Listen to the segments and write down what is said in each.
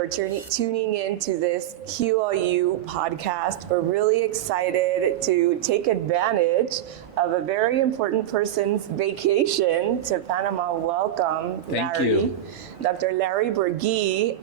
for tuning in to this QLU podcast. We're really excited to take advantage of a very important person's vacation to Panama. Welcome, Thank Larry. you. Dr. Larry Bergui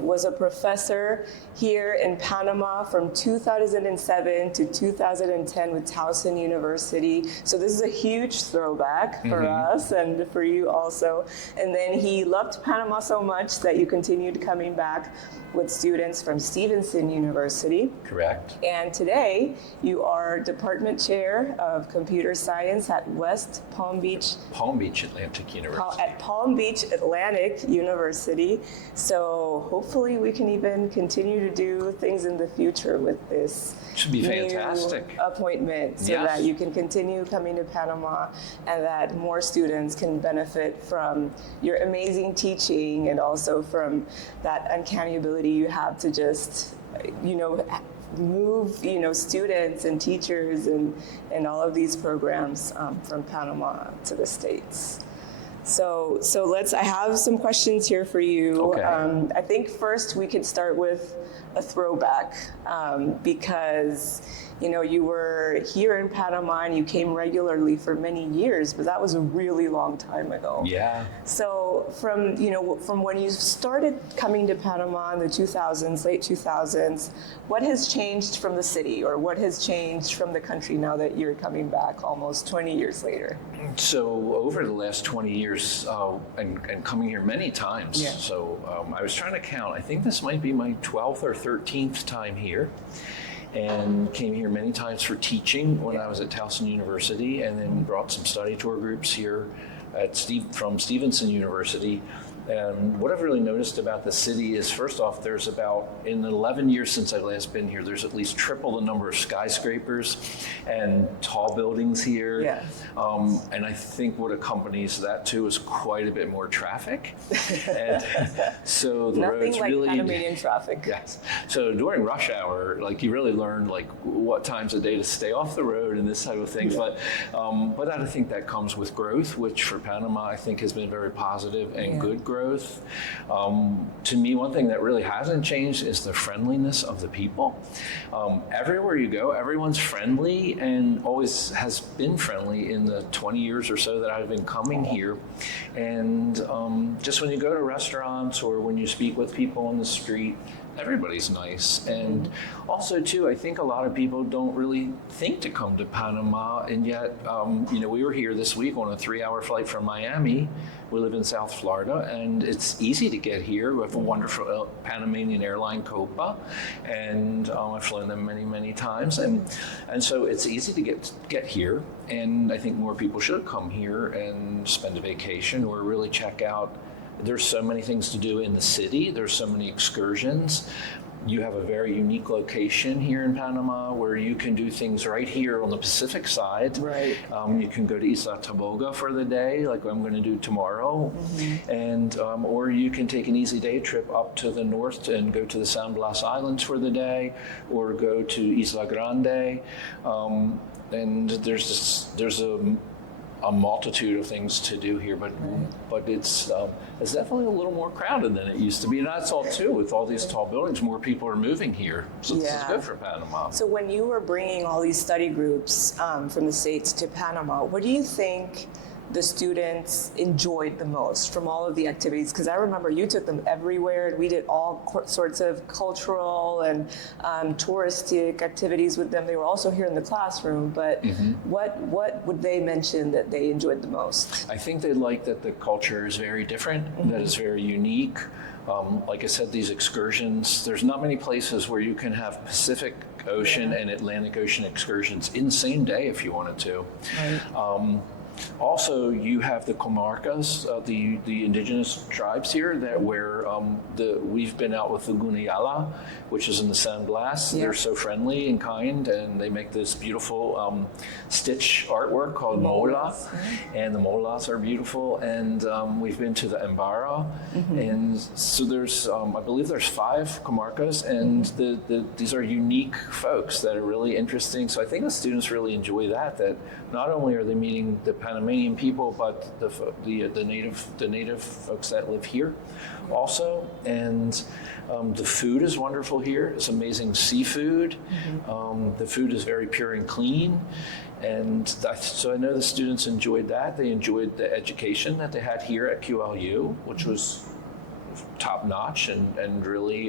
was a professor here in Panama from 2007 to 2010 with Towson University. So this is a huge throwback for us and for you also. And then he loved Panama so much that you continued coming back with students from Stevenson University. Correct. And today you are Department Chair of Computer Science at West Palm Beach Atlantic University. At Palm Beach Atlantic University. So hopefully we can even continue to do things in the future with this Should be fantastic appointment, so Yes. that you can continue coming to Panama and that more students can benefit from your amazing teaching and also from that uncanny ability you have to just, move, students and teachers and all of these programs from Panama to the States. So I have some questions here for you. Okay. I think first we could start with a throwback because you were here in Panama and you came regularly for many years, but that was a really long time ago. Yeah. So from when you started coming to Panama in the 2000s, late 2000s, what has changed from the city, or what has changed from the country now that you're coming back almost 20 years later? So over the last 20 years, and coming here many times, Yeah. so I was trying to count, I think this might be my 12th or 13th time here, and came here many times for teaching when I was at Towson University, and then brought some study tour groups here from Stevenson University. And what I've really noticed about the city is, first off, in the 11 years since I've last been here, there's at least triple the number of skyscrapers and tall buildings here. Yeah. And I think what accompanies that too is quite a bit more traffic. And so the Nothing roads like really Panamanian traffic. Yes. So during rush hour, you really learn what times of day to stay off the road and this type of things. Yeah. But I think that comes with growth, which for Panama I think has been very positive and good growth. To me, one thing that really hasn't changed is the friendliness of the people. Everywhere you go, everyone's friendly and always has been friendly in the 20 years or so that I've been coming here. And just when you go to restaurants or when you speak with people on the street, everybody's nice. And also too, I think a lot of people don't really think to come to Panama, and yet we were here this week on a 3-hour flight from Miami. We live in South Florida, and it's easy to get here. We have a wonderful Panamanian airline, Copa, and I've flown them many, many times, and so it's easy to get here. And I think more people should come here and spend a vacation or really check out. There's so many things to do in the city. There's so many excursions. You have a very unique location here in Panama where you can do things right here on the Pacific side. Right. You can go to Isla Taboga for the day, like I'm going to do tomorrow, and or you can take an easy day trip up to the north and go to the San Blas Islands for the day, or go to Isla Grande. And there's a multitude of things to do here, but it's definitely a little more crowded than it used to be, and that's all too. With all these tall buildings, more people are moving here, so this is good for Panama. So when you were bringing all these study groups from the States to Panama, what do you think the students enjoyed the most from all of the activities? Because I remember you took them everywhere, and we did all sorts of cultural and touristic activities with them. They were also here in the classroom, but what would they mention that they enjoyed the most? I think they like that the culture is very different, that it's very unique. Like I said, these excursions, there's not many places where you can have Pacific Ocean and Atlantic Ocean excursions in the same day if you wanted to. Right. Also, you have the comarcas, the indigenous tribes here where we've been out with the Gunayala, which is in the San Blas. They're so friendly and kind, and they make this beautiful stitch artwork called mola, and the molas are beautiful. And we've been to the Embara, and so there's I believe there's 5 comarcas, and these are unique folks that are really interesting. So I think the students really enjoy that not only are they meeting the Panamanian people, but the native folks that live here also. And the food is wonderful here. It's amazing seafood. The food is very pure and clean. And so I know the students enjoyed that. They enjoyed the education that they had here at QLU, which was top notch and really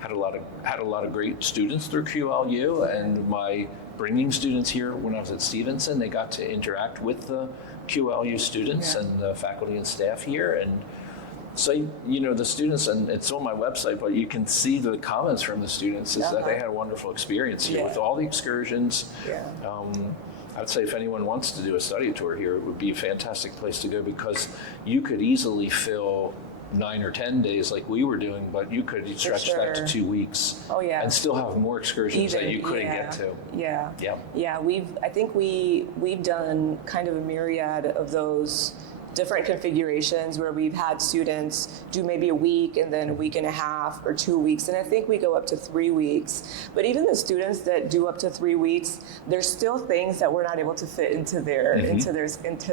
had a lot of great students through QLU. And by bringing students here when I was at Stevenson, they got to interact with the QLU students and the faculty and staff here. And so, you know, the students, and it's on my website, but you can see the comments from the students is that they had a wonderful experience here with all the excursions. I'd say if anyone wants to do a study tour here, it would be a fantastic place to go, because you could easily fill 9 or 10 days like we were doing, but you could stretch that to 2 weeks and still have more excursions that you couldn't get to. I think we've done kind of a myriad of those different configurations where we've had students do maybe a week and then a week and a half or 2 weeks, and I think we go up to 3 weeks. But even the students that do up to 3 weeks, there's still things that we're not able to fit into their into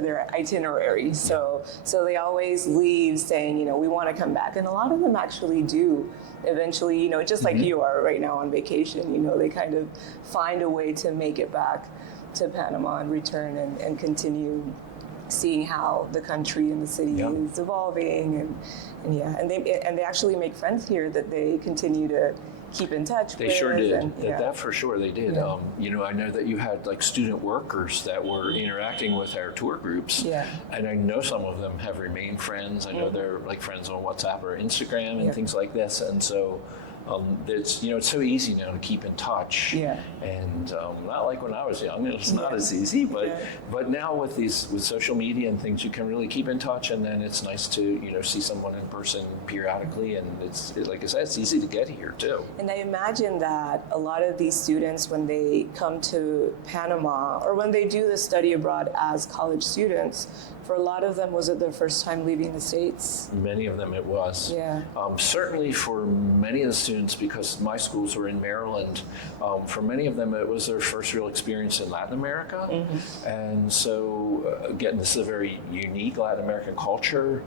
their itinerary. So they always leave saying, you know, we want to come back, and a lot of them actually do eventually, you know, just like you are right now on vacation. You know, they kind of find a way to make it back to Panama and return and continue seeing how the country and the city is evolving, and they actually make friends here that they continue to keep in touch with. They sure did. That for sure they did. You know, I know that you had like student workers that were interacting with our tour groups, and I know some of them have remained friends. I know they're like friends on WhatsApp or Instagram and things like this, and so it's, you know, it's so easy now to keep in touch, and not like when I was young, it was not as easy, but now with social media and things, you can really keep in touch, and then it's nice to, you know, see someone in person periodically, and like I said, it's easy to get here too. And I imagine that a lot of these students, when they come to Panama or when they do the study abroad as college students, for a lot of them, was it their first time leaving the States? Many of them it was. Certainly for many of the students, because my schools were in Maryland, for many of them it was their first real experience in Latin America. And so again, this is a very unique Latin American culture.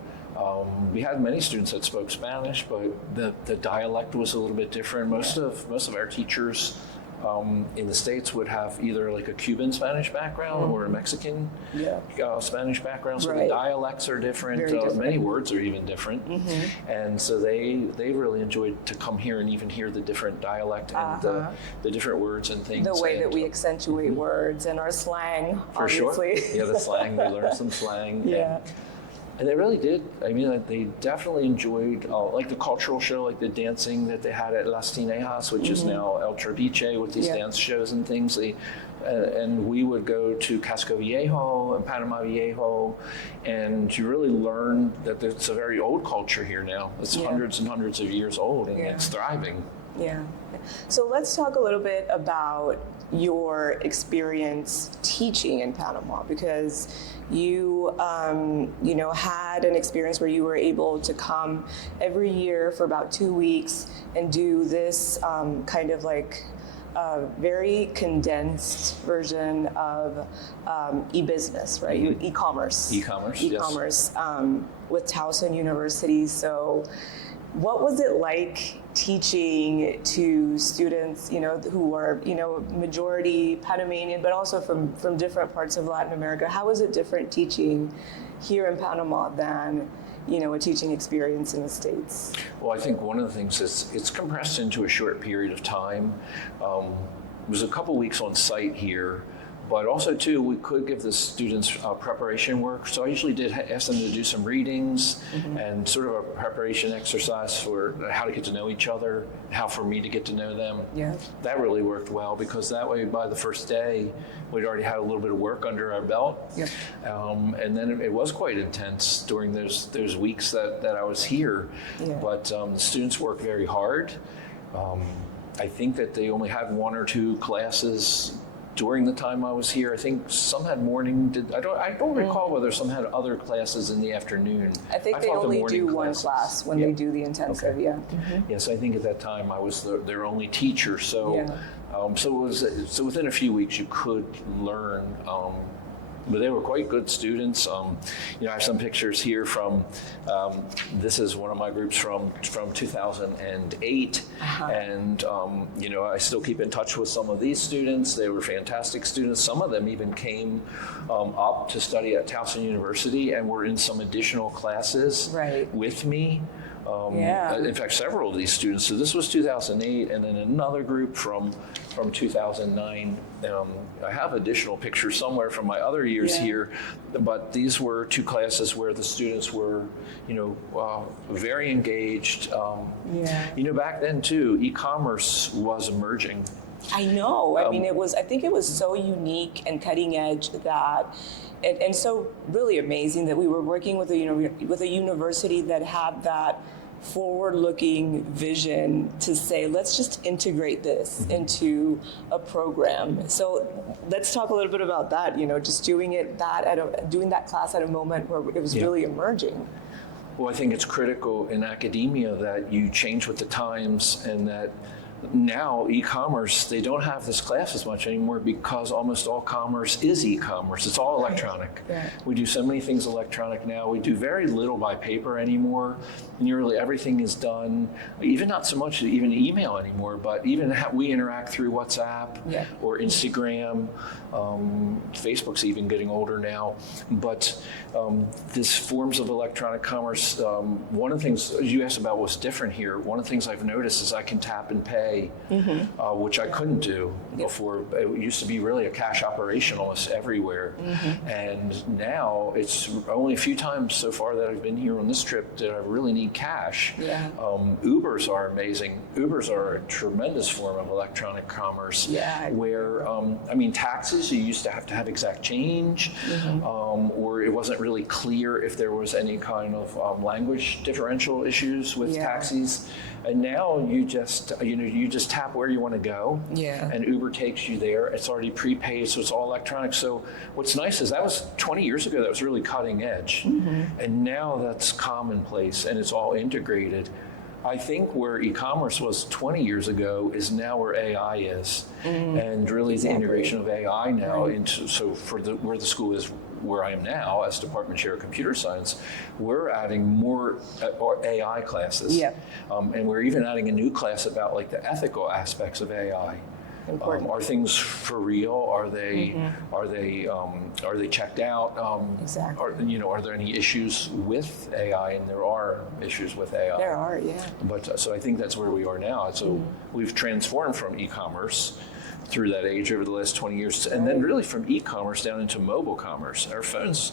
We had many students that spoke Spanish, but the dialect was a little bit different. Most of our teachers in the States would have either like a Cuban Spanish background or a Mexican Spanish background, so the dialects are different. Many words are even different, and so they really enjoyed to come here and even hear the different dialect and the different words and things. The way that we accentuate words and our slang, for obviously. Sure. The slang, we learned some slang. And they really did. I mean, they definitely enjoyed like the cultural show, like the dancing that they had at Las Tinejas, which is now El Trapiche, with these dance shows and things. And we would go to Casco Viejo and Panama Viejo, and you really learn that it's a very old culture here now. It's hundreds and hundreds of years old, and it's thriving. So let's talk a little bit about your experience teaching in Panama, because you had an experience where you were able to come every year for about 2 weeks and do this kind of like a very condensed version of e-business, right? E-commerce. E-commerce, with Towson University. So what was it like teaching to students, you know, who are, you know, majority Panamanian, but also from different parts of Latin America? How is it different teaching here in Panama than, you know, a teaching experience in the States? Well, I think one of the things is it's compressed into a short period of time. It was a couple weeks on site here, but also too, we could give the students preparation work. So I usually did ask them to do some readings and sort of a preparation exercise for how to get to know each other, how for me to get to know them. That really worked well, because that way by the first day, we'd already had a little bit of work under our belt. And then it was quite intense during those weeks that I was here. But the students worked very hard. I think that they only had 1 or 2 classes during the time I was here. I think some had morning. I don't recall whether some had other classes in the afternoon. I think they only do classes. 1 class when they do the intensive. Yes, I think at that time I was their only teacher. So, so within a few weeks you could learn But they were quite good students. I have some pictures here from, this is one of my groups from 2008. And, I still keep in touch with some of these students. They were fantastic students. Some of them even came up to study at Towson University and were in some additional classes with me. In fact, several of these students. So this was 2008, and then another group from 2009. I have additional pictures somewhere from my other years here, but these were two classes where the students were, very engaged. Back then too, e-commerce was emerging. I know. I think it was so unique and cutting edge that. And so really amazing that we were working with a university that had that forward-looking vision to say, let's just integrate this into a program. So let's talk a little bit about that. Just doing that class at a moment where it was really emerging. Well, I think it's critical in academia that you change with the times, and that now e-commerce, they don't have this class as much anymore because almost all commerce is e-commerce. It's all electronic. Right. We do so many things electronic now. We do very little by paper anymore. Nearly everything is done, even not so much even email anymore, but even how we interact through WhatsApp or Instagram. Facebook's even getting older now. But this forms of electronic commerce, one of the things you asked about what's different here, one of the things I've noticed is I can tap and pay, which I couldn't do before. It used to be really a cash operationalist everywhere. And now it's only a few times so far that I've been here on this trip that I really need cash. Ubers are amazing. Ubers are a tremendous form of electronic commerce where, taxes, you used to have exact change, or it wasn't really clear if there was any kind of language differential issues with taxis. And now you just tap where you want to go, and Uber takes you there. It's already prepaid, so it's all electronic. So what's nice is that was 20 years ago, that was really cutting edge. And now that's commonplace, and it's all integrated. I think where e-commerce was 20 years ago is now where AI is, and really the integration of AI now into, so for where the school is, where I am now as department chair of computer science, we're adding more AI classes, and we're even adding a new class about like the ethical aspects of AI. Are things for real? Are they checked out? Exactly. Are there any issues with AI? And there are issues with AI. There are, But so I think that's where we are now. So we've transformed from e-commerce through that age over the last 20 years, and then really from e-commerce down into mobile commerce. Our phones,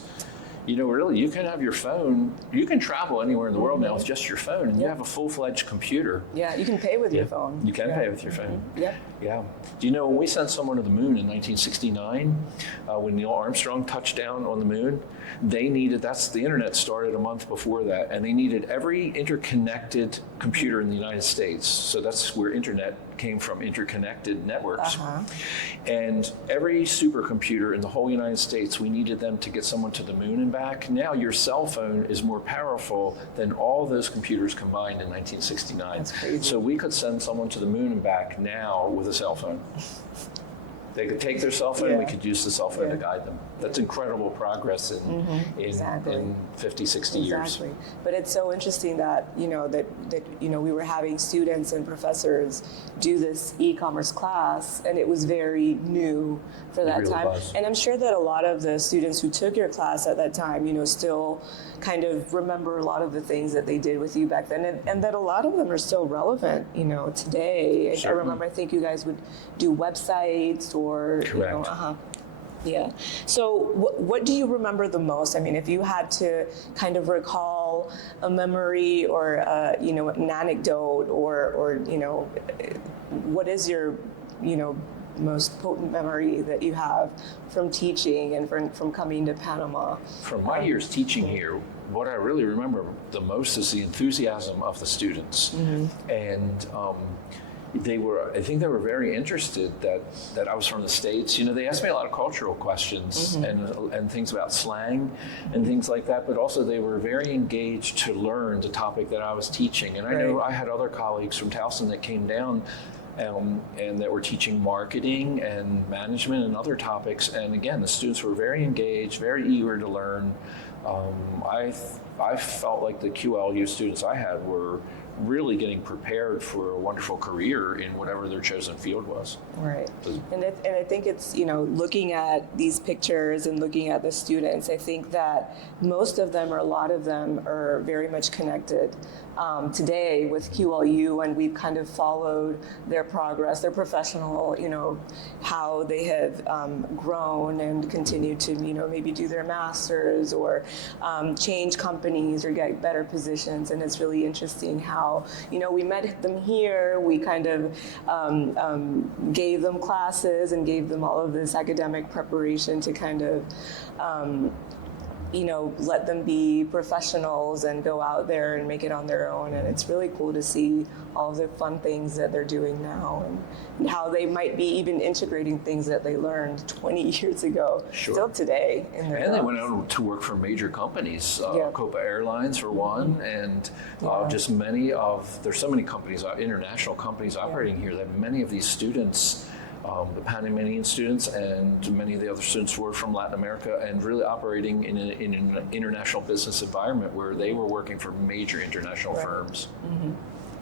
really, you can have your phone, you can travel anywhere in the world now with just your phone, and you have a full-fledged computer. Yeah, you can pay with your phone. You can pay with your phone. Yeah. Do you know when we sent someone to the moon in 1969, when Neil Armstrong touched down on the moon, the internet started a month before that, and they needed every interconnected computer in the United States. So that's where internet came from, interconnected networks. And every supercomputer in the whole United States, we needed them to get someone to the moon and back. Now your cell phone is more powerful than all those computers combined in 1969. That's crazy. So we could send someone to the moon and back now with a cell phone. They could take their cell phone, we could use the cell phone to guide them. That's incredible progress in 50, 60 years. But it's so interesting that, we were having students and professors do this e-commerce class, and it was very new for that time. And I'm sure that a lot of the students who took your class at that time, still kind of remember a lot of the things that they did with you back then, and that a lot of them are still relevant, today. I remember, I think you guys would do websites or, Correct. Yeah. So what do you remember the most? I mean, if you had to kind of recall a memory or, an anecdote or what is your, most potent memory that you have from teaching and from coming to Panama? From my years teaching here, what I really remember the most is the enthusiasm of the students. And I think they were very interested that I was from the States. They asked me a lot of cultural questions and things about slang and things like that, but also they were very engaged to learn the topic that I was teaching. And I know I had other colleagues from Towson that came down and that we're teaching marketing and management and other topics. And again, the students were very engaged, very eager to learn. I felt like the QLU students I had were really getting prepared for a wonderful career in whatever their chosen field was. Right. And I think it's, looking at these pictures and looking at the students, I think that most of them, or a lot of them, are very much connected today with QLU, and we've kind of followed their progress, their professional, how they have grown and continue to, maybe do their masters or change companies or get better positions. And it's really interesting how, we met them here, we kind of gave them classes and gave them all of this academic preparation to kind of let them be professionals and go out there and make it on their own. And it's really cool to see all of the fun things that they're doing now, and how they might be even integrating things that they learned 20 years ago, still today in their And jobs. they went out to work for major companies, Copa Airlines for one, and just there's so many companies, international companies operating here, that many of these students, the Panamanian students and many of the other students, were from Latin America and really operating in an international business environment where they were working for major international firms. Mm-hmm.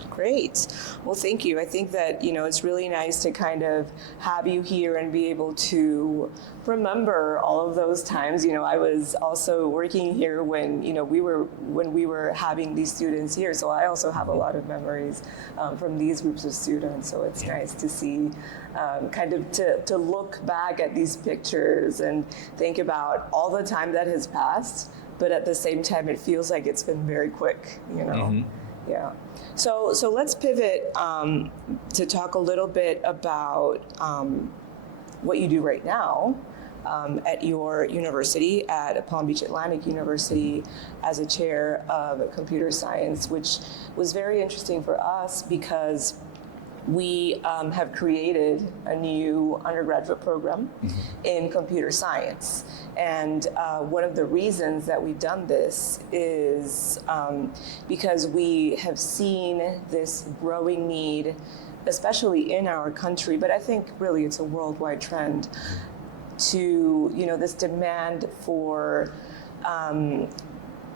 Great. Well, thank you. I think that, it's really nice to kind of have you here and be able to remember all of those times. I was also working here when, we were having these students here. So I also have a lot of memories from these groups of students. So it's nice to see, kind of to look back at these pictures and think about all the time that has passed. But at the same time, it feels like it's been very quick, Mm-hmm. Yeah. So let's pivot to talk a little bit about what you do right now at your university, at Palm Beach Atlantic University, as a chair of computer science, which was very interesting for us because we have created a new undergraduate program in computer science. And one of the reasons that we've done this is because we have seen this growing need, especially in our country, but I think really it's a worldwide trend, to, this demand for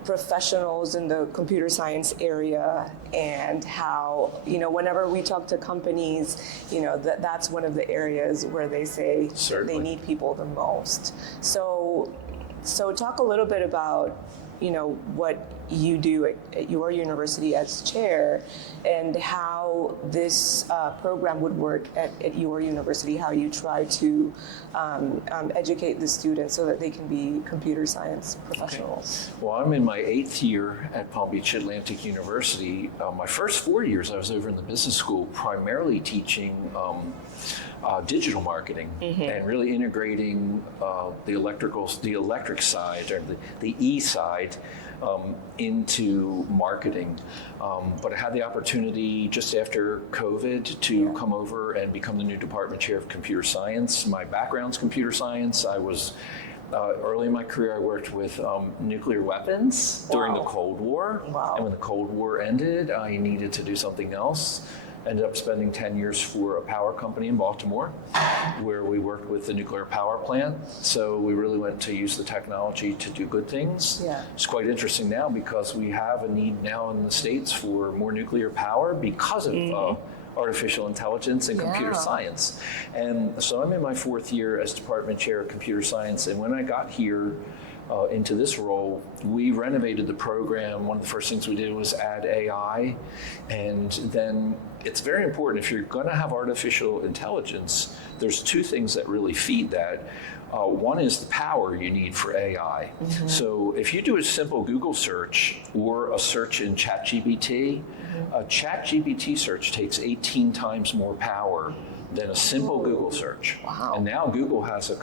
professionals in the computer science area, and how, whenever we talk to companies, that's one of the areas where they say they need people the most. So talk a little bit about, what you do at your university as chair, and how this program would work at your university, how you try to educate the students so that they can be computer science professionals. Okay. Well, I'm in my 8th year at Palm Beach Atlantic University. My first 4 years I was over in the business school, primarily teaching digital marketing and really integrating the electric side, or the E side, into marketing. But I had the opportunity just after COVID to come over and become the new department chair of computer science. My background's computer science. I was early in my career, I worked with nuclear weapons during the Cold War. And when the Cold War ended, I needed to do something else. Ended up spending 10 years for a power company in Baltimore, where we worked with the nuclear power plant. So we really went to use the technology to do good things. It's quite interesting now because we have a need now in the States for more nuclear power because of artificial intelligence and computer science. And so I'm in my 4th year as department chair of computer science. And when I got here into this role, we renovated the program. One of the first things we did was add AI. And then it's very important, if you're going to have artificial intelligence, there's 2 things that really feed that. One is the power you need for AI. So if you do a simple Google search or a search in ChatGPT, a ChatGPT search takes 18 times more power than a simple Google search. And now Google has a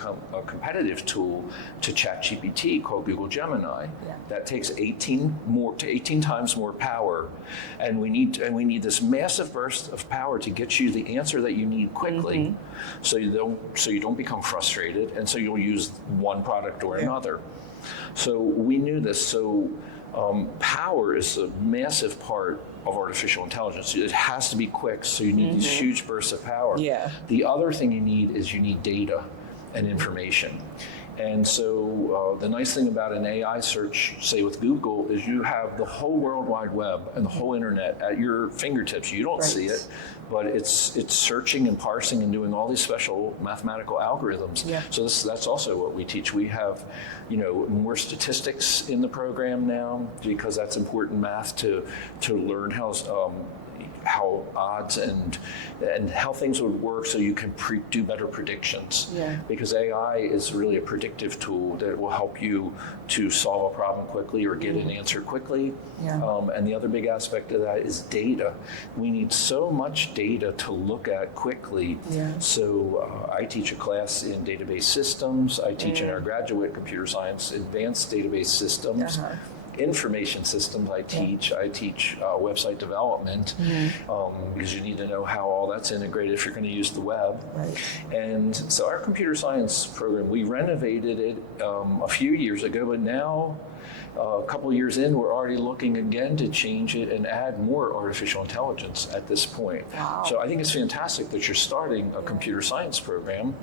competitive tool to ChatGPT called Google Gemini that takes 18 times more power, and we need this massive burst of power to get you the answer that you need quickly, so you don't become frustrated, and so you'll use one product or another. So we knew this. So Power is a massive part of artificial intelligence. It has to be quick, so you need these huge bursts of power. Yeah. The other thing you need is you need data and information. And so the nice thing about an AI search, say with Google, is you have the whole World Wide Web and the whole internet at your fingertips. You don't see it, but it's searching and parsing and doing all these special mathematical algorithms. Yeah. So that's also what we teach. We have, more statistics in the program now, because that's important math to learn how odds and how things would work, so you can do better predictions. Yeah. Because AI is really a predictive tool that will help you to solve a problem quickly or get an answer quickly. Yeah. And the other big aspect of that is data. We need so much data to look at quickly. Yeah. So I teach a class in database systems. I teach in our graduate computer science advanced database systems. Information systems I teach. I teach website development, because you need to know how all that's integrated if you're going to use the web. Right. And so our computer science program, we renovated it a few years ago, but now a couple of years in, we're already looking again to change it and add more artificial intelligence at this point. Wow. So I think it's fantastic that you're starting a computer science program,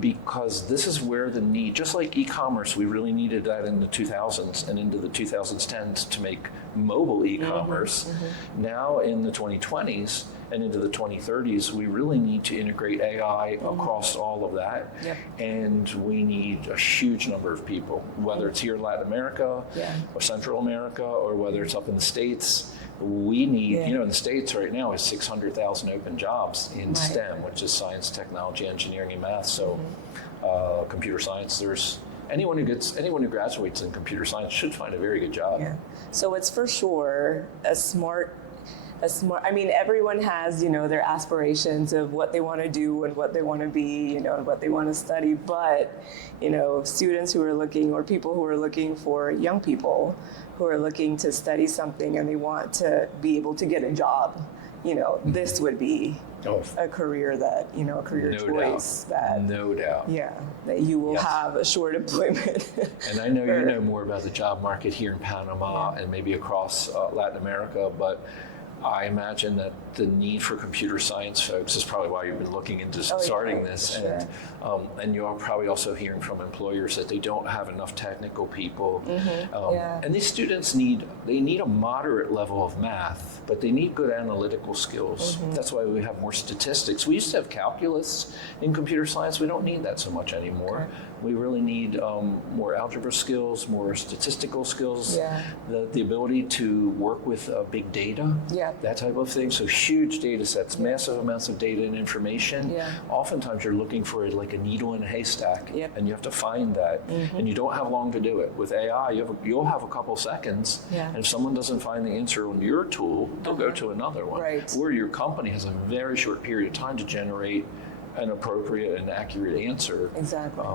because this is where the need, just like e-commerce, we really needed that in the 2000s and into the 2010s to make mobile e-commerce. Now in the 2020s and into the 2030s, we really need to integrate AI across all of that. Yep. And we need a huge number of people, whether it's here in Latin America or Central America, or whether it's up in the States. We need, in the States right now is 600,000 open jobs in STEM, which is science, technology, engineering, and math. So computer science, there's anyone who graduates in computer science should find a very good job. Yeah. So it's for sure everyone has, their aspirations of what they want to do and what they want to be, and what they want to study. But, students who are looking, or people who are looking for, young people who are looking to study something and they want to be able to get a job, this would be a career that, a career choice that. No doubt. Yeah, that you will have a short employment. And I know you know more about the job market here in Panama and maybe across Latin America, but I imagine that the need for computer science folks is probably why you've been looking into starting this. And you are probably also hearing from employers that they don't have enough technical people. And these students need a moderate level of math, but they need good analytical skills. That's why we have more statistics. We used to have calculus in computer science. We don't need that so much anymore. We really need more algebra skills, more statistical skills, the ability to work with big data, that type of thing. So huge data sets, massive amounts of data and information. Oftentimes you're looking for like a needle in a haystack, and you have to find that. And you don't have long to do it. With AI, you'll have a couple seconds, and if someone doesn't find the answer on your tool, they'll go to another one. Or your company has a very short period of time to generate an appropriate and accurate answer. Exactly.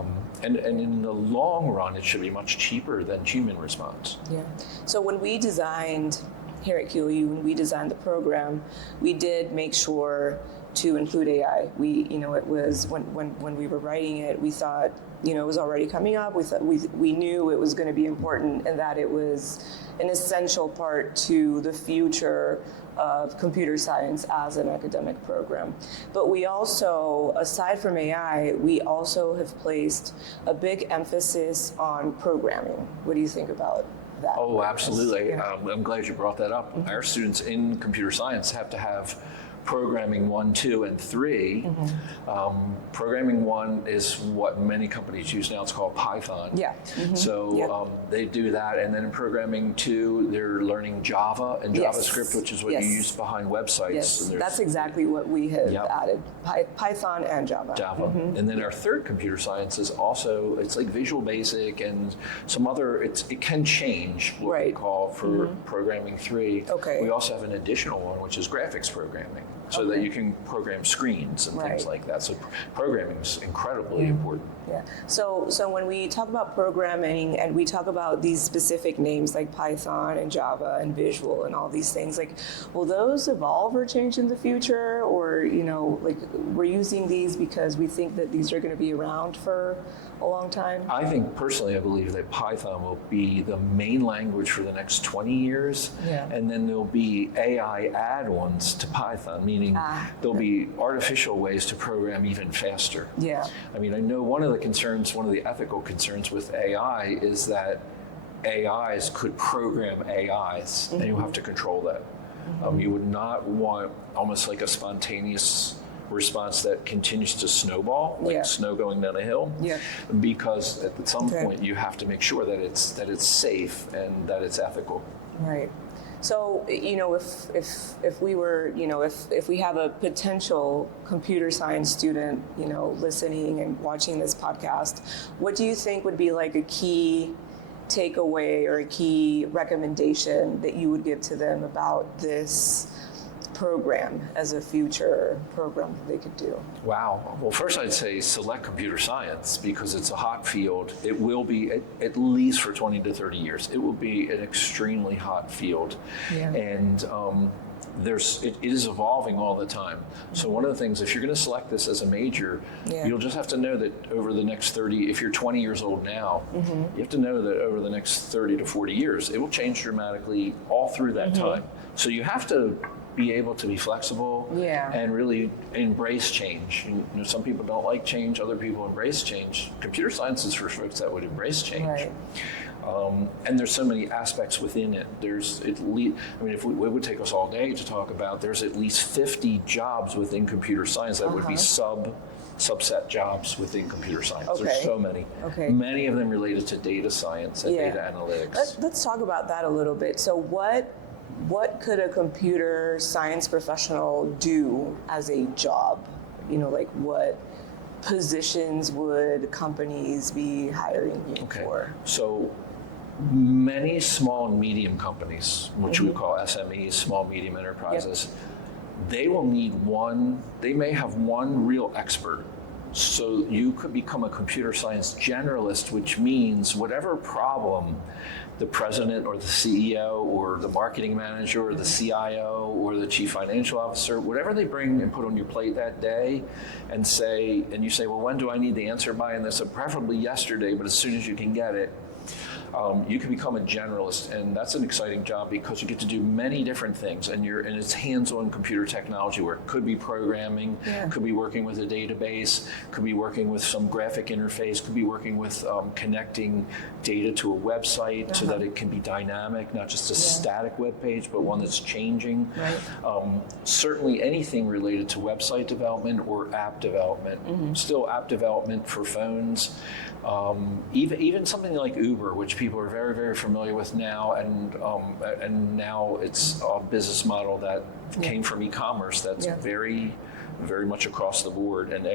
And in the long run, it should be much cheaper than human response. So when we designed here at QU, when we designed the program, we did make sure to include AI. It was when we were writing it, we thought, it was already coming up. We knew it was going to be important and that it was an essential part to the future of computer science as an academic program. But we also, aside from AI, we also have placed a big emphasis on programming. What do you think about that? Oh, absolutely. I'm glad you brought that up. Our students in computer science have to have programming 1, 2, and 3. Programming 1 is what many companies use now. It's called Python. So they do that, and then in programming 2, they're learning Java and JavaScript, which is what you use behind websites. And that's exactly what we have added: Python and Java. And then our third computer science is also, it's like Visual Basic and some other. It can change what we call for programming 3. We also have an additional one, which is graphics programming, so that you can program screens and things like that. So programming is incredibly important. So when we talk about programming and we talk about these specific names like Python and Java and Visual and all these things, like, will those evolve or change in the future? Or, we're using these because we think that these are going to be around for a long time? I think personally, I believe that Python will be the main language for the next 20 years. Yeah. And then there'll be AI add-ons to Python, meaning there'll be artificial ways to program even faster. Yeah. I mean, I know one of the ethical concerns with AI is that AIs could program AIs, and you have to control that. You would not want almost like a spontaneous response that continues to snowball, like snow going down a hill. Yeah. Because at some point you have to make sure that it's safe and that it's ethical. Right. So, if we were, if we have a potential computer science student, listening and watching this podcast, what do you think would be like a key takeaway or a key recommendation that you would give to them about this program as a future program that they could do? Wow. Well, first I'd say select computer science because it's a hot field. It will be, at least for 20 to 30 years, it will be an extremely hot field. Yeah. And it is evolving all the time. So one of the things, if you're going to select this as a major, you'll just have to know that over the next 30, if you're 20 years old now, you have to know that over the next 30 to 40 years, it will change dramatically all through that time. So you have to be able to be flexible and really embrace change. Some people don't like change, other people embrace change. Computer science is for folks that would embrace change. Right. And there's so many aspects within it. There's at least, it would take us all day to talk about, there's at least 50 jobs within computer science that would be subset jobs within computer science. Okay. There's so many. Okay. Many of them related to data science and data analytics. Let's talk about that a little bit. So what could a computer science professional do as a job? Like what positions would companies be hiring you for? So many small and medium companies, which we call SMEs, small, medium enterprises, they may have one real expert. So you could become a computer science generalist, which means whatever problem the president or the CEO or the marketing manager or the CIO or the chief financial officer, whatever they bring and put on your plate that day and you say, well, when do I need the answer by? And they said, preferably yesterday, but as soon as you can get it. You can become a generalist, and that's an exciting job because you get to do many different things, and it's hands-on computer technology where it could be programming, could be working with a database, could be working with some graphic interface, could be working with connecting data to a website so that it can be dynamic, not just a static web page, but one that's changing. Right. Certainly anything related to website development or app development, still app development for phones. Even something like Uber, which people are very, very familiar with now, and now it's a business model that came from e-commerce that's very, very much across the board and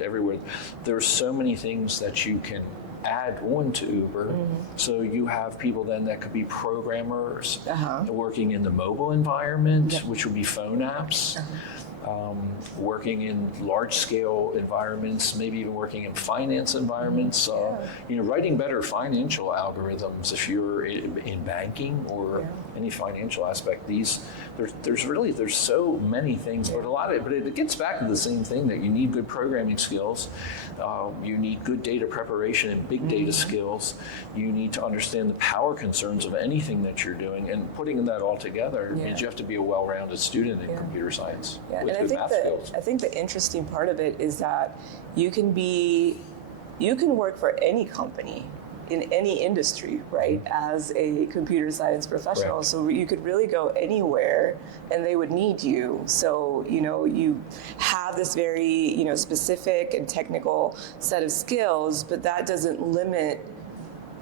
everywhere. There's so many things that you can add on to Uber. So you have people then that could be programmers working in the mobile environment, which would be phone apps. Working in large-scale environments, maybe even working in finance environments. Writing better financial algorithms if you're in banking or any financial aspect. There's so many things, but it gets back to the same thing that you need good programming skills, you need good data preparation and big data skills. You need to understand the power concerns of anything that you're doing, and putting that all together means you have to be a well-rounded student in computer science. And I think the interesting part of it is that you can work for any company in any industry, right, as a computer science professional. Correct. So you could really go anywhere and they would need you. So, you have this very, specific and technical set of skills, but that doesn't limit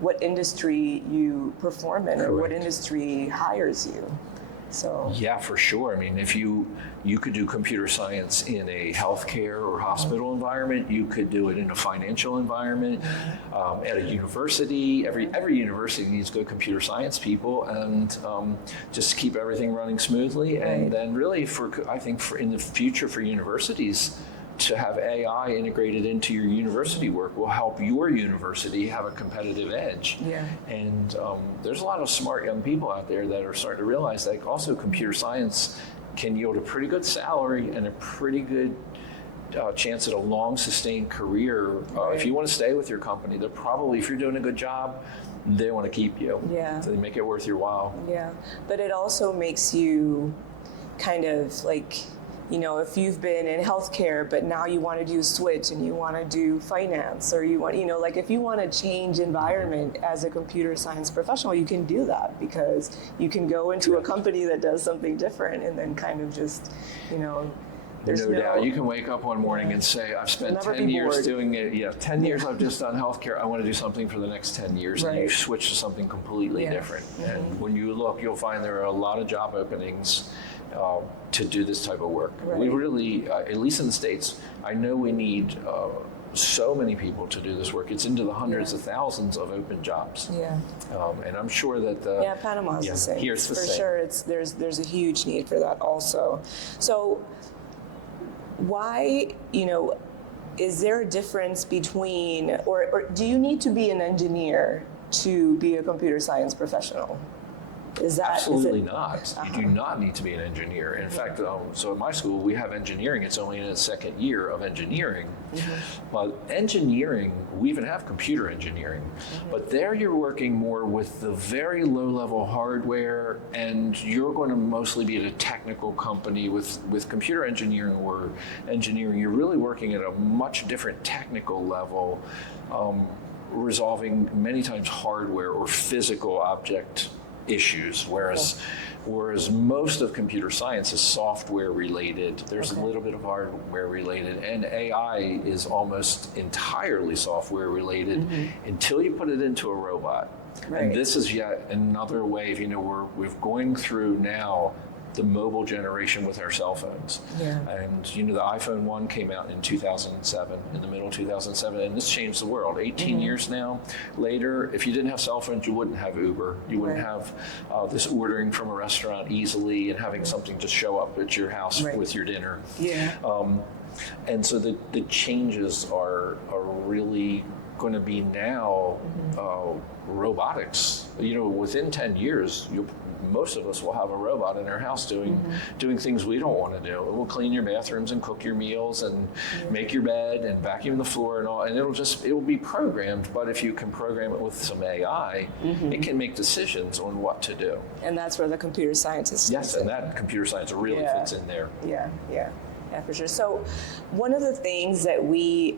what industry you perform in. Correct. Or what industry hires you. So yeah, for sure. If you could do computer science in a healthcare or hospital environment, you could do it in a financial environment, at a university. Every university needs good computer science people, and just keep everything running smoothly. And then really, I think in the future for universities, to have AI integrated into your university work will help your university have a competitive edge. Yeah. And there's a lot of smart young people out there that are starting to realize that also computer science can yield a pretty good salary and a pretty good chance at a long sustained career. If you want to stay with your company, they're probably, if you're doing a good job, they want to keep you. Yeah. So they make it worth your while. Yeah. But it also makes you kind of like, you know, if you've been in healthcare, but now you want to do switch and you want to do finance, or you want, you know, like if you want to change environment as a computer science professional, you can do that because you can go into a company that does something different and then kind of just, you know, there's no doubt. You can wake up one morning and say, I've spent 10 years doing it. Yeah, 10 years I've just done healthcare. I want to do something for the next 10 years. And you switch to something completely different. And when you look, you'll find there are a lot of job openings to do this type of work. We really, at least in the States, I know we need so many people to do this work. It's into the hundreds of thousands of open jobs. And I'm sure that Panama's the same. Here's the for same. sure. There's a huge need for that also. So why, you know, is there a difference between, or do you need to be an engineer to be a computer science professional? Absolutely not. You do not need to be an engineer. In fact, so in my school, we have engineering. It's only in its second year of engineering. But engineering, we even have computer engineering. But there you're working more with the very low-level hardware, and you're going to mostly be at a technical company. With computer engineering or engineering, you're really working at a much different technical level, resolving many times hardware or physical object issues, whereas most of computer science is software related. There's a little bit of hardware related, and AI is almost entirely software related until you put it into a robot. And this is yet another wave. You know, we're going through now the mobile generation with our cell phones. And you know, the iPhone 1 came out in 2007, in the middle of 2007, and this changed the world. 18 years now later, if you didn't have cell phones, you wouldn't have Uber. You wouldn't have this ordering from a restaurant easily and having something just show up at your house with your dinner. And so the changes are really going to be now robotics. You know, within 10 years, most of us will have a robot in our house doing things we don't want to do. It will clean your bathrooms and cook your meals and make your bed and vacuum the floor and all, and it will be programmed. But if you can program it with some AI, it can make decisions on what to do. And that's where the computer scientist Yes, and that computer science really fits in there. Yeah, for sure. So one of the things that we,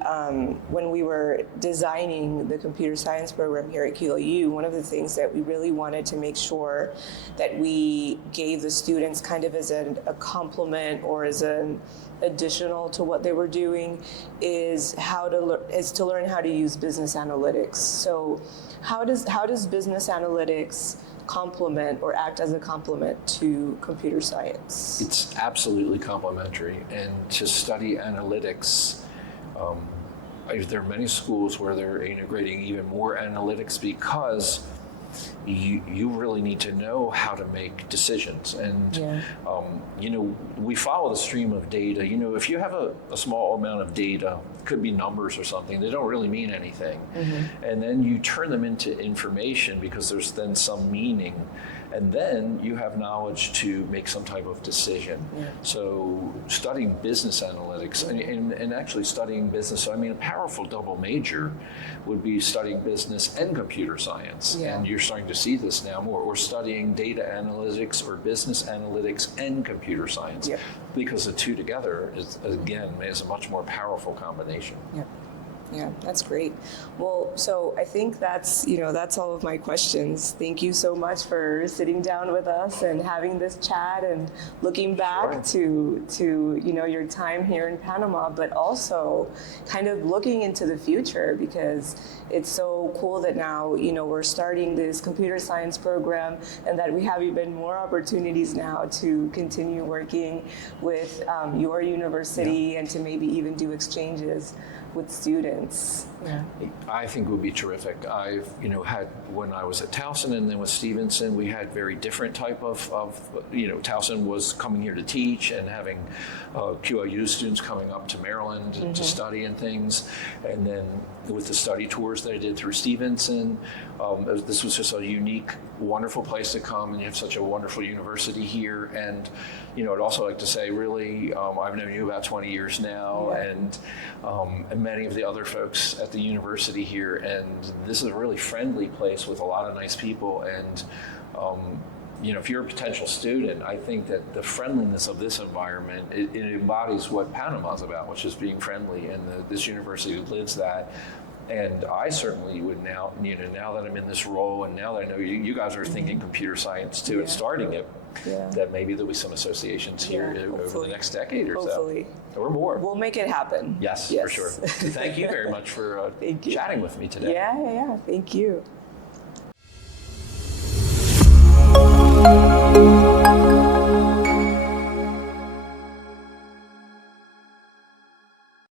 when we were designing the computer science program here at QLU, one of the things that we really wanted to make sure that we gave the students kind of as a complement or as an additional to what they were doing is to learn how to use business analytics. So how does business analytics complement or act as a complement to computer science? It's absolutely complementary. And to study analytics, there are many schools where they're integrating even more analytics because you really need to know how to make decisions. And, you know, we follow the stream of data. You know, if you have a small amount of data, it could be numbers or something, they don't really mean anything. And then you turn them into information because there's then some meaning. And then you have knowledge to make some type of decision. So studying business analytics and actually studying business, so I mean a powerful double major would be studying business and computer science. And you're starting to see this now more, or studying data analytics or business analytics and computer science. Because the two together is a much more powerful combination. Yeah, that's great. Well, so I think that's all of my questions. Thank you so much for sitting down with us and having this chat and looking back to your time here in Panama, but also kind of looking into the future, because it's so cool that now, we're starting this computer science program and that we have even more opportunities now to continue working with your university and to maybe even do exchanges with students. I think it would be terrific. I've had, when I was at Towson and then with Stevenson, we had very different type of Towson was coming here to teach and having QLU students coming up to Maryland to study and things. And then with the study tours that I did through Stevenson. This was just a unique, wonderful place to come, and you have such a wonderful university here. And, I'd also like to say, really, I've known you about 20 years now, and many of the other folks at the university here, and this is a really friendly place with a lot of nice people. And if you're a potential student, I think that the friendliness of this environment, it embodies what Panama's about, which is being friendly, and this university lives that. And I certainly would now, now that I'm in this role, and now that I know you guys are thinking computer science too, and starting it, that maybe there'll be some associations here over the next decade or so. Or more. We'll make it happen. Yes, for sure. Thank you very much for chatting with me today. Yeah. Thank you.